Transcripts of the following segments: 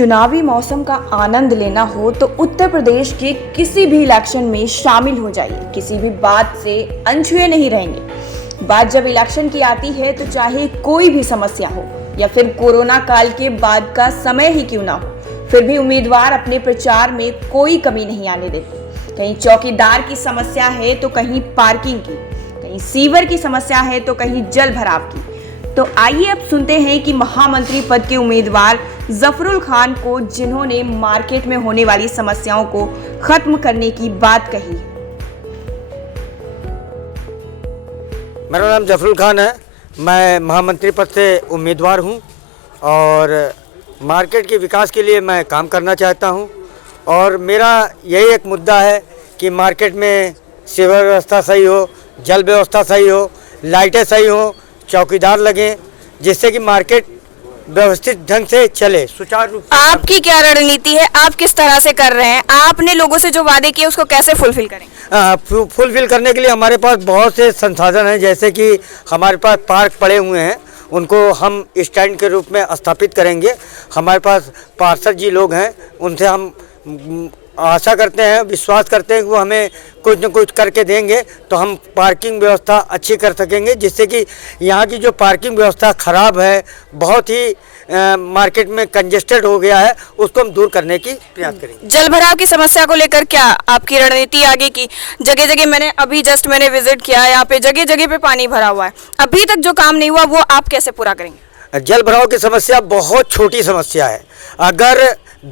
चुनावी मौसम का आनंद लेना हो तो उत्तर प्रदेश के किसी भी इलेक्शन में शामिल हो जाइए, किसी भी बात से अनछुए नहीं रहेंगे। बात जब इलेक्शन की आती है तो चाहे कोई भी समस्या हो या फिर कोरोना काल के बाद का समय ही क्यों ना हो, फिर भी उम्मीदवार अपने प्रचार में कोई कमी नहीं आने देते। कहीं चौकीदार की समस्या है तो कहीं पार्किंग की, कहीं सीवर की समस्या है तो कहीं जल भराव की। तो आइए अब सुनते हैं कि महामंत्री पद के उम्मीदवार जफरुल खान को, जिन्होंने मार्केट में होने वाली समस्याओं को खत्म करने की बात कही। मेरा नाम जफरुल खान है। मैं महामंत्री पद से उम्मीदवार हूं और मार्केट के विकास के लिए मैं काम करना चाहता हूं। और मेरा यही एक मुद्दा है कि मार्केट में सीवर व्यवस्था सही हो, जल व्यवस्था सही हो, लाइटें सही हो, चौकीदार लगे, जिससे कि मार्केट व्यवस्थित ढंग से चले, सुचारू रूप से। आपकी क्या रणनीति है? आप किस तरह से कर रहे हैं? आपने लोगों से जो वादे किए उसको कैसे फुलफिल करेंगे? फुलफिल करने के लिए हमारे पास बहुत से संसाधन हैं, जैसे कि हमारे पास पार्क पड़े हुए हैं, उनको हम स्टैंड के रूप में स्थापित करेंगे। हमारे पास पार्षद जी लोग हैं, उनसे हम आशा करते हैं, विश्वास करते हैं कि वो हमें कुछ न कुछ करके देंगे तो हम पार्किंग व्यवस्था अच्छी कर सकेंगे, जिससे कि यहाँ की जो पार्किंग व्यवस्था ख़राब है, बहुत ही मार्केट में कंजेस्टेड हो गया है, उसको हम दूर करने की प्रयास करेंगे। जल भराव की समस्या को लेकर क्या आपकी रणनीति आगे की? जगह जगह मैंने विजिट किया, यहाँ पे जगह जगह पे पानी भरा हुआ है, अभी तक जो काम नहीं हुआ वो आप कैसे पूरा करेंगे? जल भराव की समस्या बहुत छोटी समस्या है। अगर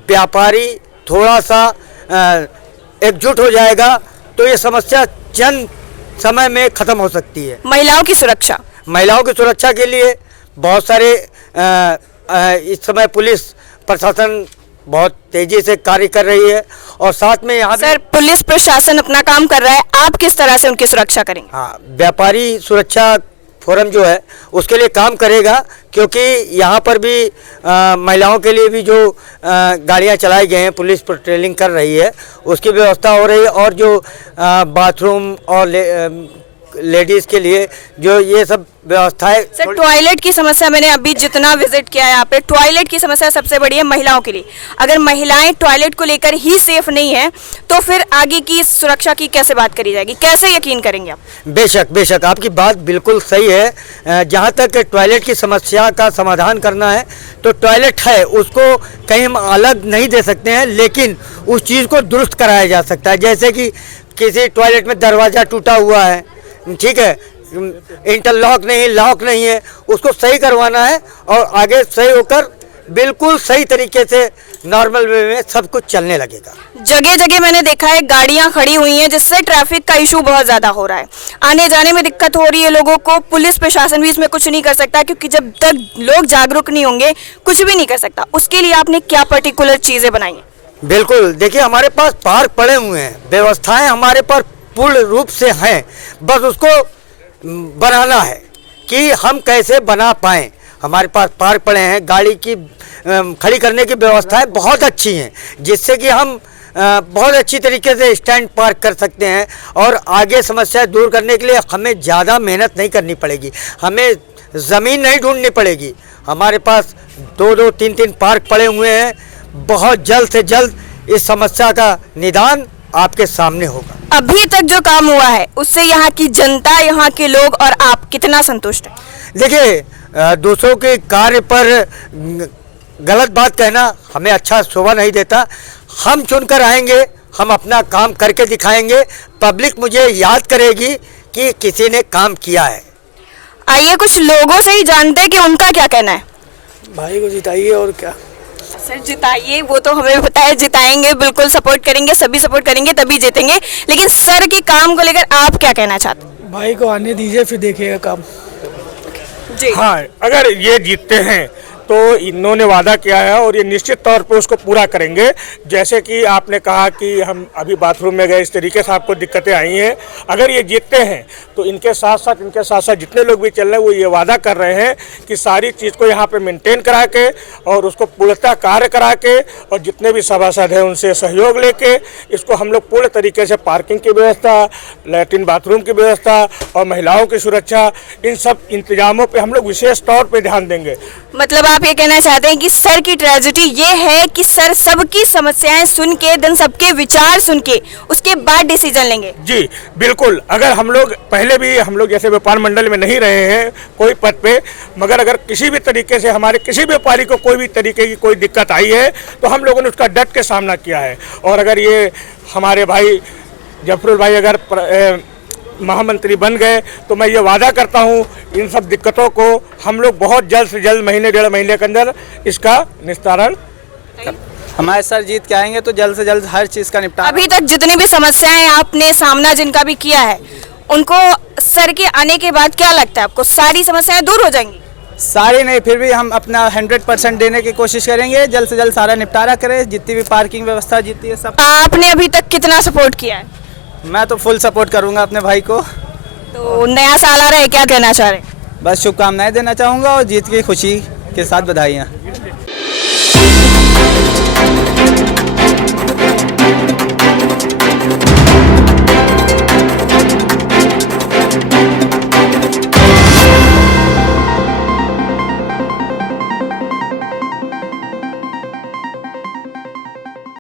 व्यापारी थोड़ा सा एकजुट हो जाएगा तो ये समस्या चंद समय में खत्म हो सकती है। महिलाओं की सुरक्षा के लिए बहुत सारे इस समय पुलिस प्रशासन बहुत तेजी से कार्य कर रही है और साथ में यहाँ सर पुलिस प्रशासन अपना काम कर रहा है, आप किस तरह से उनकी सुरक्षा करेंगे? हाँ, व्यापारी सुरक्षा फोरम जो है उसके लिए काम करेगा, क्योंकि यहाँ पर भी महिलाओं के लिए भी जो गाड़ियाँ चलाई गई हैं, पुलिस पेट्रोलिंग कर रही है, उसकी व्यवस्था हो रही है। और जो बाथरूम और लेडीज़ के लिए जो ये सब व्यवस्थाएं। सर टॉयलेट की समस्या, मैंने अभी जितना विजिट किया है यहाँ पे, टॉयलेट की समस्या सबसे बड़ी है महिलाओं के लिए। अगर महिलाएं टॉयलेट को लेकर ही सेफ नहीं है तो फिर आगे की सुरक्षा की कैसे बात करी जाएगी? कैसे यकीन करेंगे आप? बेशक आपकी बात बिल्कुल सही है। जहाँ तक टॉयलेट की समस्या का समाधान करना है तो टॉयलेट है, उसको कहीं हम अलग नहीं दे सकते हैं, लेकिन उस चीज़ को दुरुस्त कराया जा सकता है। जैसे कि किसी टॉयलेट में दरवाज़ा टूटा हुआ है, ठीक है, इंटरलॉक नहीं, लॉक नहीं है, उसको सही करवाना है और आगे सही होकर बिल्कुल सही तरीके से नॉर्मल वे में सब कुछ चलने लगेगा। जगह जगह मैंने देखा है गाड़ियां खड़ी हुई हैं, जिससे ट्रैफिक का इशू बहुत ज़्यादा हो रहा है, आने जाने में दिक्कत हो रही है लोगों को। पुलिस प्रशासन भी इसमें कुछ नहीं कर सकता, क्योंकि जब तक लोग जागरूक नहीं होंगे कुछ भी नहीं कर सकता। उसके लिए आपने क्या पर्टिकुलर चीज़ें बनाई हैं? बिल्कुल, देखिए हमारे पास पार्क पड़े हुए हैं, व्यवस्थाएँ हमारे पास पूर्ण रूप से हैं, बस उसको बनाना है कि हम कैसे बना पाएँ। हमारे पास पार्क पड़े हैं, गाड़ी की खड़ी करने की व्यवस्थाएं बहुत अच्छी हैं, जिससे कि हम बहुत अच्छी तरीके से स्टैंड पार्क कर सकते हैं और आगे समस्या दूर करने के लिए हमें ज़्यादा मेहनत नहीं करनी पड़ेगी, हमें ज़मीन नहीं ढूंढनी पड़ेगी। हमारे पास 2-2, 3-3 पार्क पड़े हुए हैं। बहुत जल्द से जल्द इस समस्या का निदान आपके सामने होगा। अभी तक जो काम हुआ है उससे यहाँ की जनता, यहाँ के लोग और आप कितना संतुष्ट हैं? देखिए, दूसरों के कार्य पर गलत बात कहना हमें अच्छा शोभा नहीं देता। हम चुनकर आएंगे, हम अपना काम करके दिखाएंगे, पब्लिक मुझे याद करेगी कि किसी ने काम किया है। आइए कुछ लोगों से ही जानते हैं कि उनका क्या कहना है। भाई को जिताइए और क्या। सर जिताइए, वो तो हमें पता है, जिताएंगे, बिल्कुल सपोर्ट करेंगे, सभी सपोर्ट करेंगे तभी जीतेंगे, लेकिन सर के काम को लेकर आप क्या कहना चाहते हैं? भाई को आने दीजिए, फिर देखिएगा काम जी। हाँ, अगर ये जीतते हैं तो इन्होंने वादा किया है और ये निश्चित तौर पे उसको पूरा करेंगे। जैसे कि आपने कहा कि हम अभी बाथरूम में गए, इस तरीके से आपको दिक्कतें आई हैं। अगर ये जीतते हैं तो इनके साथ साथ जितने लोग भी चल रहे हैं वो ये वादा कर रहे हैं कि सारी चीज़ को यहाँ पे मेंटेन करा के और उसको पूर्णतः कार्य करा के और जितने भी सभासद हैं उनसे सहयोग लेके इसको हम लोग पूर्ण तरीके से पार्किंग की व्यवस्था, लैट्रिन बाथरूम की व्यवस्था और महिलाओं की सुरक्षा, इन सब इंतजामों पर हम लोग विशेष तौर पर ध्यान देंगे। मतलब आप ये कहना चाहते हैं कि सर की ट्रेजेडी ये है कि सर सबकी समस्याएं सुन के देन सबके विचार सुन के उसके बाद डिसीजन लेंगे। जी बिल्कुल। अगर हम लोग पहले भी हम लोग जैसे व्यापार मंडल में नहीं रहे हैं कोई पद पे, मगर अगर किसी भी तरीके से हमारे किसी व्यापारी को कोई भी तरीके की कोई दिक्कत आई है तो हम लोगों ने उसका डट के सामना किया है। और अगर ये हमारे भाई जफरुल भाई अगर महामंत्री बन गए तो मैं ये वादा करता हूँ इन सब दिक्कतों को हम लोग बहुत जल्द से जल्द महीने 1.5 महीने के अंदर इसका निस्तारण हमारे सर जीत के आएंगे तो जल्द से जल्द हर चीज़ का निपटारा। अभी तक जितनी भी समस्याएं आपने सामना जिनका भी किया है उनको सर के आने के बाद क्या लगता है आपको सारी समस्याएं दूर हो जाएंगी? सारी नहीं, फिर भी हम अपना 100% देने की कोशिश करेंगे, जल्द से जल्द सारा निपटारा करें, जितनी भी पार्किंग व्यवस्था जितनी है सब। आपने अभी तक कितना सपोर्ट किया है? मैं तो फुल सपोर्ट करूंगा अपने भाई को। तो नया साल आ रहा है, क्या कहना चाह रहे हैं? बस शुभकामनाएं देना चाहूँगा और जीत की खुशी के साथ बधाइयाँ।